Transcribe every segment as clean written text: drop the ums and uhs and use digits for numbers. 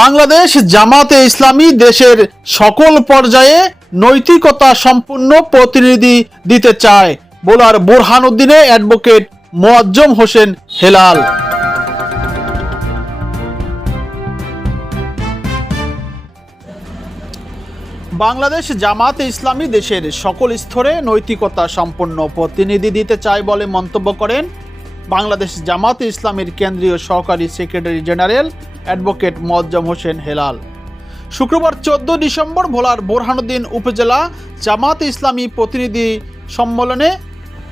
বাংলাদেশ জামাতে ইসলামী দেশের সকল পর্যায়ে নৈতিকতা সম্পন্ন প্রতিনিধি দিতে চায় বলার বুরহানুদ্দিনে অ্যাডভোকেট মোয়াজ্জম হোসেন হেলাল। বাংলাদেশ জামাতে ইসলামী দেশের সকল স্তরে নৈতিকতা সম্পন্ন প্রতিনিধি দিতে চায় বলে মন্তব্য করেন বাংলাদেশ জামাতে ইসলামীর কেন্দ্রীয় সহকারী secretary general advocate Moazzem Hossain Helal. শুক্রবার 14 ডিসেম্বর ভোলার বোরহানুদ্দিন উপজেলা জামাতে ইসলামী প্রতিনিধি সম্মেলনে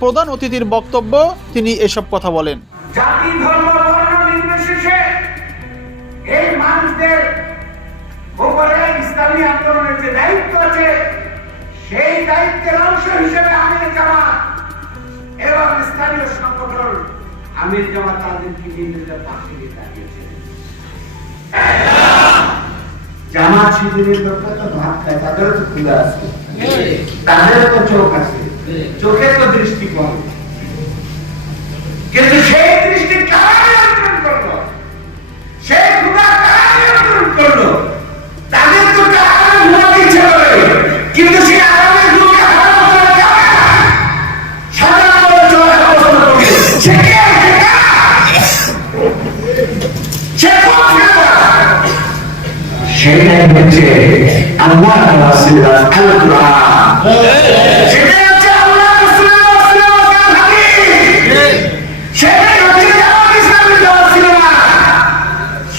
প্রধান অতিথির বক্তব্য তিনি এসব কথা বলেন। জাতি ধর্ম বর্ণ নির্বিশেষে এই মানুষদের উপরে ইসলামী আন্দোলনের যে দায়িত্ব আছে সেই দায়িত্বের অংশ হিসেবে আমির জামাত এবং স্থানীয় সংগঠন আমির জামাত তাদেরকে নিজেদের পাশে দাঁড়িয়েছে। জামাত শিবিরের লোকরা তো ভাত খায়, তাদেরও তো ক্ষুধা আছে, তাদেরও তো চোখ আছে, চোখে তো দৃষ্টি কম, কিন্তু সেই দৃষ্টি কারা নিয়ন্ত্রণ করলো, সেই ক্ষুধা কারা নিয়ন্ত্রণ করলো, তাদের তো কারা ঘুমাতে ইচ্ছে করে, কিন্তু সেই আরামের ঘুমকে হারাম করা যাবে না। সাধারণ করে চলার অবস্থা করবে সে কে? সেটাই হচ্ছে আল্লাহ রাসূলের আল-কুরআন, সেটাই হচ্ছে আল্লাহ রাসূলের হাদিস, সেটাই হচ্ছে জামাত ইসলামী সিনেমা।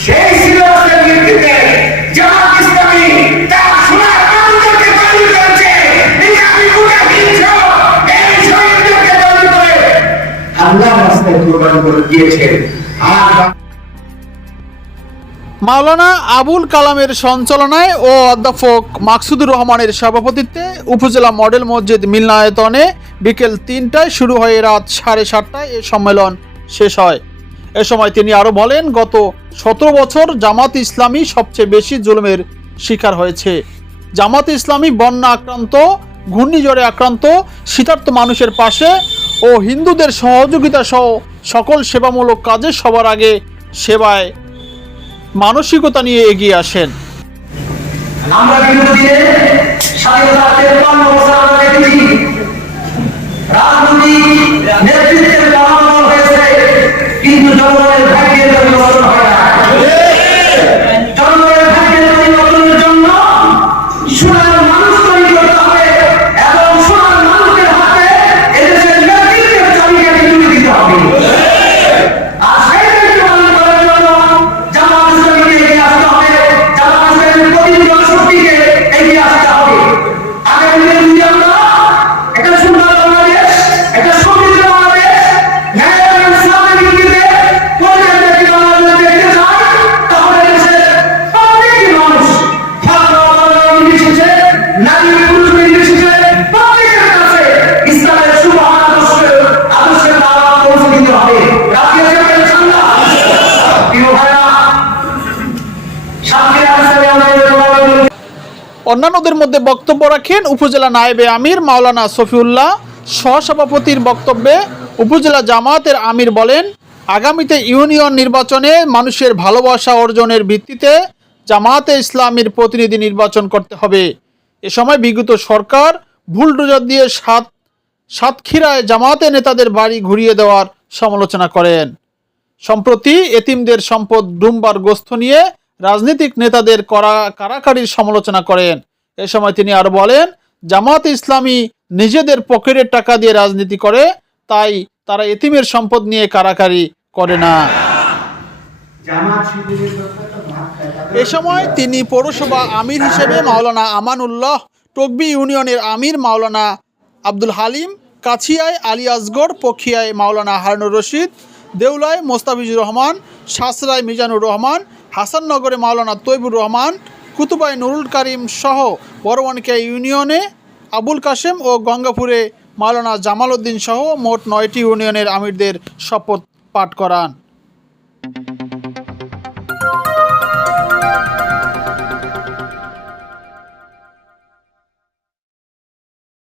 সেই সিনেমার ভিত্তিতে জামাত ইসলামী তার সোনার মানুষকে তৈরি করেছে। এই আমি মুজাহিদ এই শহীদদেরকে তৈরি করে আল্লাহ রাস্তায় কুরবান করে দিয়েছে। আর মাওলানা আবুল কালামের সঞ্চালনায় ও অধ্যাপক মাকসুদুর রহমানের সভাপতিত্বে উপজেলা মডেল মসজিদ মিলনায়তনে বিকেল 3টায় শুরু হয়ে রাত 7:30টায় এ সম্মেলন শেষ হয়। এ সময় তিনি আরও বলেন, গত 17 বছর জামাত ইসলামী সবচেয়ে বেশি জুলুমের শিকার হয়েছে। জামাত ইসলামী বন্যা আক্রান্ত, ঘূর্ণিঝড়ে আক্রান্ত শীতার্ত মানুষের পাশে ও হিন্দুদের সহযোগিতা সহ সকল সেবামূলক কাজে সবার আগে সেবায় মানসিকতা নিয়ে এগিয়ে আসেন। আমরা বিগত দিনে স্বাধীনতার 53 বছর আমরা দেখেছি রাজনৈতিক নেতৃত্বের পরামর্শ হয়েছে, কিন্তু জনগণের ভাগ্যের পরিবর্তন হয় না। জনগণের ভাগ্যের পরিবর্তনের জন্য সোনার মানুষ তৈরি করতে হবে এবং সোনার মানুষের হাতে এদেশের নেতৃত্বের চাবিকাঠি তুলে দিতে হবে। আর সেই দায়িত্ব পালন করার জন্য জামাত ইসলামীকে এগিয়ে আসতে হবে, জামাত ইসলামের প্রতিনিধি শক্তিকে এগিয়ে আসতে হবে। আগামী দিনে যদি আমরা একটা সুন্দর বাংলাদেশ, একটা সমৃদ্ধ বাংলাদেশ, ন্যায় এবং ইসলামের ভিত্তিতে পরিণত বাংলাদেশ দেখতে চাই, তাহলে দেশের প্রত্যেকটি মানুষ ধর্ম বর্ণ নির্বিশেষে, নারী পুরুষ নির্বিশেষে প্রত্যেকের কাছে ইসলামের শুভ আদর্শের দাওয়াত পৌঁছে দিতে হবে। রাজি আছেন ইনশাআল্লাহ? প্রিয় ভাইরা, সামনে আসলে আমাদের অন্যান্যদের মধ্যে বক্তব্য রাখেন উপজেলা নায়েবে আমির মাওলানা সফিউল্লাহ। সহসভাপতির বক্তব্যে উপজেলা জামাতের আমির বলেন, আগামীতে ইউনিয়ন নির্বাচনে মানুষের ভালোবাসা অর্জনের ভিত্তিতে জামাতে ইসলামীর প্রতিনিধি নির্বাচন করতে হবে। এ সময় বিগত সরকার বুলডোজার দিয়ে সাতক্ষীরায় জামাতে নেতাদের বাড়ি ঘুরিয়ে দেওয়ার সমালোচনা করেন। সম্প্রতি এতিমদের সম্পদ ডুম্বার গোস্ত নিয়ে রাজনৈতিক নেতাদের কারাকারির সমালোচনা করেন। এ সময় তিনি আরো বলেন, জামাত ইসলামী নিজেদের পকেটের টাকা দিয়ে রাজনীতি করে, তাই তারা এতিমের সম্পদ নিয়ে কারাকারি করে না। জামাত শিবিরের লোকরা তো ভাত খায়, তাদের এ সময় তিনি পৌরসভা আমির হিসেবে মাওলানা আমানুল্লাহ, টকবি ইউনিয়নের আমির মাওলানা আব্দুল হালিম, কাছিয়ায় আলী আসগর, পখিয়ায় মাওলানা হারুনুর রশিদ, দেউলায় মোস্তাফিজুর রহমান, শাসরায় মিজানুর রহমান, হাসাননগরে মাওলানা তৈবুর রহমান, কুতুবায় নুরুল কারিম সহ বড়ওয়ানকিয়া ইউনিয়নে আবুল কাশেম ও গঙ্গাপুরে মাওলানা জামাল উদ্দিন সহ মোট 9টি ইউনিয়নের আমিরদের শপথ পাঠ করান।